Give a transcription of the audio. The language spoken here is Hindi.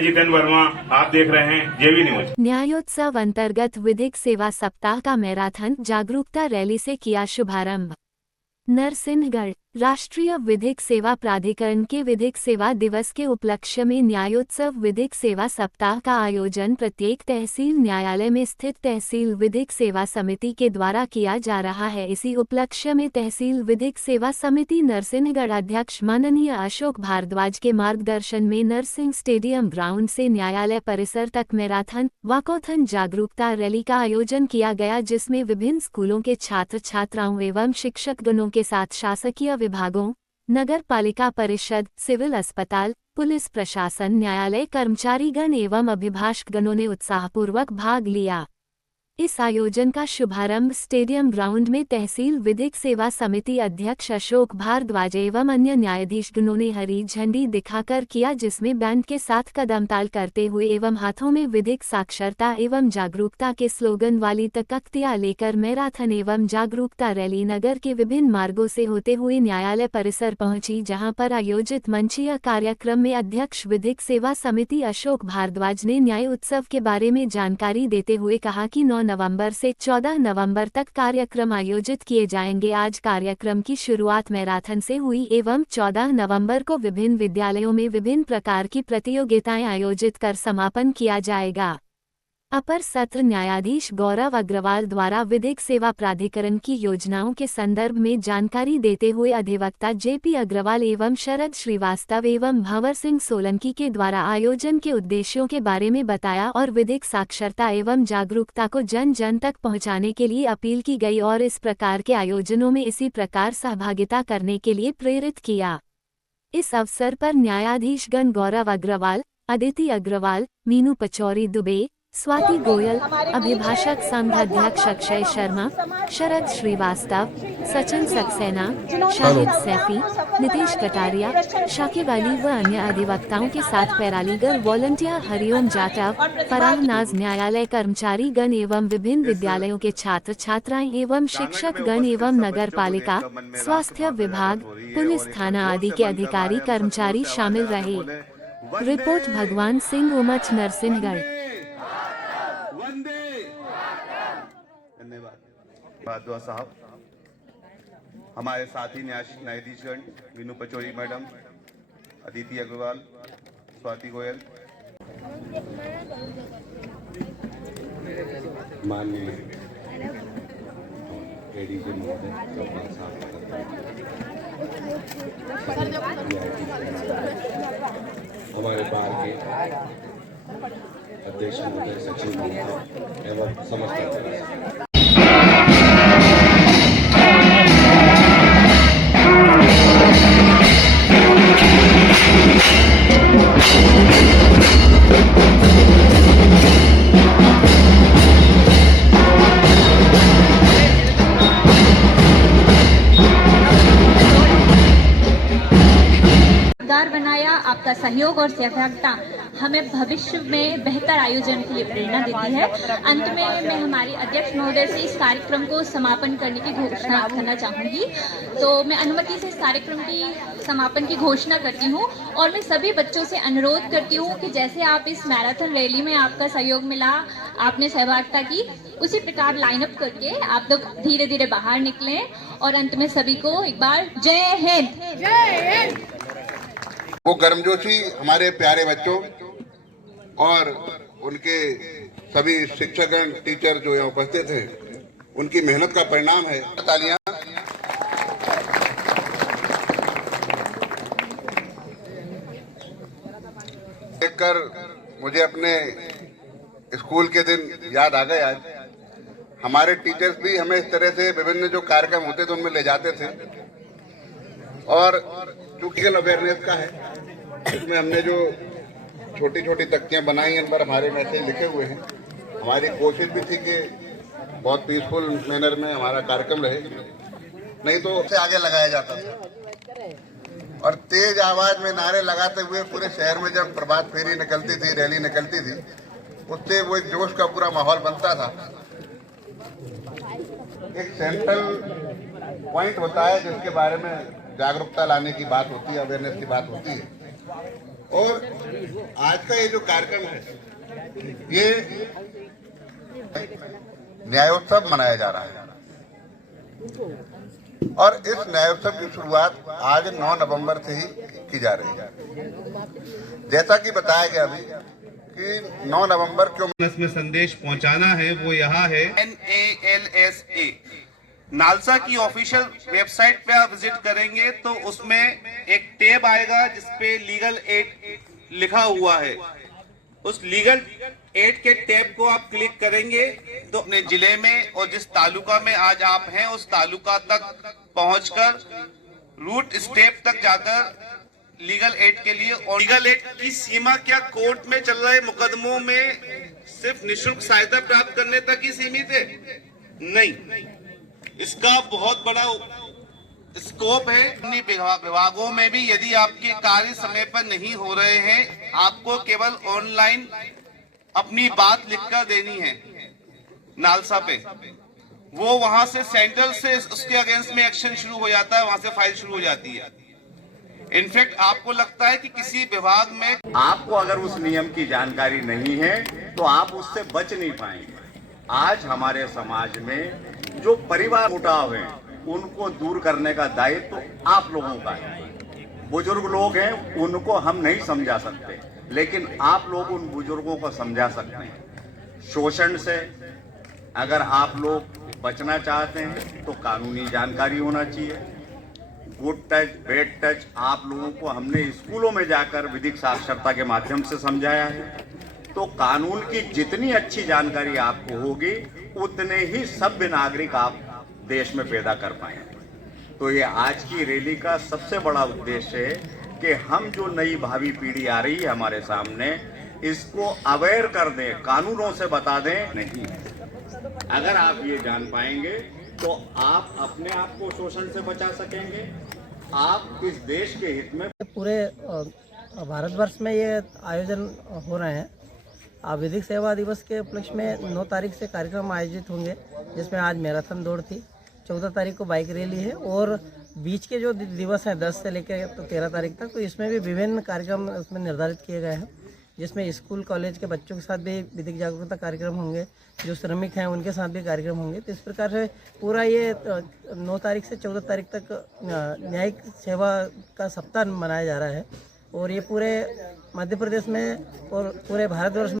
जितेंद्र वर्मा, आप देख रहे हैं जेवी न्यूज। न्यायोत्सव अंतर्गत विधिक सेवा सप्ताह का मैराथन जागरूकता रैली से किया शुभारंभ। नरसिंहगढ़ राष्ट्रीय विधिक सेवा प्राधिकरण के विधिक सेवा दिवस के उपलक्ष्य में न्यायोत्सव विधिक सेवा सप्ताह का आयोजन प्रत्येक तहसील न्यायालय में स्थित तहसील विधिक सेवा समिति के द्वारा किया जा रहा है। इसी उपलक्ष्य में तहसील विधिक सेवा समिति नरसिंहगढ़ अध्यक्ष माननीय अशोक भारद्वाज के मार्गदर्शन में नरसिंह स्टेडियम ग्राउंड से न्यायालय परिसर तक मैराथन वॉकॉथन जागरूकता रैली का आयोजन किया गया, जिसमें विभिन्न स्कूलों के छात्र छात्राओं एवं शिक्षकगणों के साथ शासकीय विभागों, नगर पालिका परिषद, सिविल अस्पताल, पुलिस प्रशासन, न्यायालय कर्मचारीगण एवं अभिभाषकगणों ने उत्साहपूर्वक भाग लिया। इस आयोजन का शुभारंभ स्टेडियम ग्राउंड में तहसील विधिक सेवा समिति अध्यक्ष अशोक भारद्वाज एवं अन्य न्यायाधीशगणों ने हरी झंडी दिखाकर किया, जिसमें बैंड के साथ कदमताल करते हुए एवं हाथों में विधिक साक्षरता एवं जागरूकता के स्लोगन वाली तख्तियां लेकर मैराथन एवं जागरूकता रैली नगर के विभिन्न मार्गों से होते हुए न्यायालय परिसर पहुंची, जहां पर आयोजित मंचीय कार्यक्रम में अध्यक्ष विधिक सेवा समिति अशोक भारद्वाज ने न्याय उत्सव के बारे में जानकारी देते हुए कहा कि 9 नवंबर से 14 नवंबर तक कार्यक्रम आयोजित किए जाएंगे। आज कार्यक्रम की शुरुआत मैराथन से हुई एवं 14 नवंबर को विभिन्न विद्यालयों में विभिन्न प्रकार की प्रतियोगिताएं आयोजित कर समापन किया जाएगा। अपर सत्र न्यायाधीश गौरव अग्रवाल द्वारा विधिक सेवा प्राधिकरण की योजनाओं के संदर्भ में जानकारी देते हुए अधिवक्ता जेपी अग्रवाल एवं शरद श्रीवास्तव एवं भंवर सिंह सोलंकी के द्वारा आयोजन के उद्देश्यों के बारे में बताया और विधिक साक्षरता एवं जागरूकता को जन जन तक पहुंचाने के लिए अपील की गई और इस प्रकार के आयोजनों में इसी प्रकार सहभागिता करने के लिए प्रेरित किया। इस अवसर पर न्यायाधीशगण गौरव अग्रवाल, अदिति अग्रवाल, मीनू पचौरी दुबे, स्वाति गोयल, अभिभाषक संघ अध्यक्ष अक्षय शर्मा, शरद श्रीवास्तव, सचिन सक्सेना, शाहिद सैफी, नितेश कटारिया, शाकिब अली व अन्य अधिवक्ताओं के साथ पैरालीगल वॉलंटियर हरिओम जाटव, फराह नाज, न्यायालय कर्मचारी गण एवं विभिन्न विद्यालयों के छात्र छात्राएं एवं शिक्षक गण एवं नगर पालिका, स्वास्थ्य विभाग, पुलिस थाना आदि के अधिकारी कर्मचारी शामिल रहे। रिपोर्ट भगवान सिंह उमच, नरसिंहगढ़। धन्यवाद भारद्वाज साहब। हमारे साथी न्यायाधीशगण मीनू पचौरी मैडम, अदिति अग्रवाल, स्वाति गोयल, माननीय एडीजी महोदय चौपाल साहब, हमारे बार के अध्यक्ष महोदय, सचिव महोदय एवं समस्त बनाया। आपका सहयोग और सहभागिता हमें भविष्य में बेहतर आयोजन के लिए प्रेरणा देती है। अंत में मैं हमारी अध्यक्ष महोदय से इस कार्यक्रम को समापन करने की घोषणा करना चाहूंगी। तो मैं अनुमति से इस कार्यक्रम की समापन की घोषणा करती हूं और मैं सभी बच्चों से अनुरोध करती हूं कि जैसे आप इस मैराथन रैली में आपका सहयोग मिला, आपने सहभागिता की, उसी प्रकार लाइनअप करके आप लोग धीरे धीरे बाहर निकलें और अंत में सभी को एक बार जय हिंद। जय हिंद। वो गर्मजोशी हमारे प्यारे बच्चों और उनके सभी शिक्षकगण, टीचर जो यहाँ उपस्थित हैं, उनकी मेहनत का परिणाम है। तालियां। देखकर मुझे अपने स्कूल के दिन याद आ गए। आज हमारे टीचर्स भी हमें इस तरह से विभिन्न जो कार्यक्रम होते थे उनमें ले जाते थे और चूंकि अवेयरनेस का है, इसमें हमने जो छोटी छोटी तख्तियां बनाई हैं, इन पर हमारे मैसेज लिखे हुए हैं। हमारी कोशिश भी थी कि बहुत पीसफुल मैनर में हमारा कार्यक्रम रहे, नहीं तो उससे आगे लगाया जाता था और तेज आवाज में नारे लगाते हुए पूरे शहर में जब प्रभात फेरी निकलती थी, रैली निकलती थी, उससे वो एक जोश का पूरा माहौल बनता था। एक सेंट्रल पॉइंट होता है जिसके बारे में जागरूकता लाने की बात होती है, अवेयरनेस की बात होती है। और आज का ये जो कार्यक्रम है ये न्यायोत्सव मनाया जा रहा है और इस न्यायोत्सव की शुरुआत आज 9 नवंबर से ही की जा रही है। जैसा कि बताया गया अभी कि 9 नवंबर क्यों में संदेश पहुंचाना है वो यहाँ है NALSA नालसा की ऑफिशियल वेबसाइट पे आप विजिट करेंगे तो उसमें एक टैब आएगा जिसपे लीगल एड लिखा हुआ है। उस लीगल एड के टैब को आप क्लिक करेंगे तो अपने जिले में और जिस तालुका में आज आप हैं उस तालुका तक पहुंचकर रूट स्टेप तक जाकर लीगल एड के लिए, और लीगल एड की सीमा क्या कोर्ट में चल रहे मुकदमों में सिर्फ निःशुल्क सहायता प्राप्त करने तक ही सीमित है? नहीं, इसका बहुत बड़ा स्कोप है। अपनी विभागों में भी यदि आपके कार्य समय पर नहीं हो रहे हैं, आपको केवल ऑनलाइन अपनी बात लिखकर देनी है नालसा पे, वो वहां से सेंट्रल से उसके अगेंस्ट में एक्शन शुरू हो जाता है, वहां से फाइल शुरू हो जाती है। इनफैक्ट आपको लगता है कि किसी विभाग में आपको अगर उस नियम की जानकारी नहीं है तो आप उससे बच नहीं पाएंगे। आज हमारे समाज में जो परिवार मुटाव है उनको दूर करने का दायित्व तो आप लोगों का है। बुजुर्ग लोग हैं उनको हम नहीं समझा सकते, लेकिन आप लोग उन बुजुर्गों को समझा सकते हैं। शोषण से अगर आप लोग बचना चाहते हैं तो कानूनी जानकारी होना चाहिए। गुड टच बैड टच आप लोगों को हमने स्कूलों में जाकर विधिक साक्षरता के माध्यम से समझाया है। तो कानून की जितनी अच्छी जानकारी आपको होगी उतने ही सभ्य नागरिक आप देश में पैदा कर पाएंगे। तो ये आज की रैली का सबसे बड़ा उद्देश्य है कि हम जो नई भावी पीढ़ी आ रही है हमारे सामने, इसको अवेयर कर दें, कानूनों से बता दें। नहीं, अगर आप ये जान पाएंगे तो आप अपने आप को शोषण से बचा सकेंगे। आप इस देश के हित में पूरे भारतवर्ष में ये आयोजन हो रहे हैं। विधिक सेवा दिवस के उपलक्ष्य में 9 तारीख से कार्यक्रम आयोजित होंगे, जिसमें आज मैराथन दौड़ थी, 14 तारीख को बाइक रैली है और बीच के जो दिवस हैं 10 से लेकर 13 तारीख तक, तो इसमें भी विभिन्न कार्यक्रम उसमें निर्धारित किए गए हैं, जिसमें स्कूल कॉलेज के बच्चों के साथ भी विधिक जागरूकता कार्यक्रम होंगे, जो श्रमिक हैं उनके साथ भी कार्यक्रम होंगे। तो इस प्रकार से पूरा ये 9 तारीख से 14 तारीख तक न्यायिक सेवा का सप्ताह मनाया जा रहा है और ये पूरे मध्य प्रदेश में और पूरे भारतवर्ष में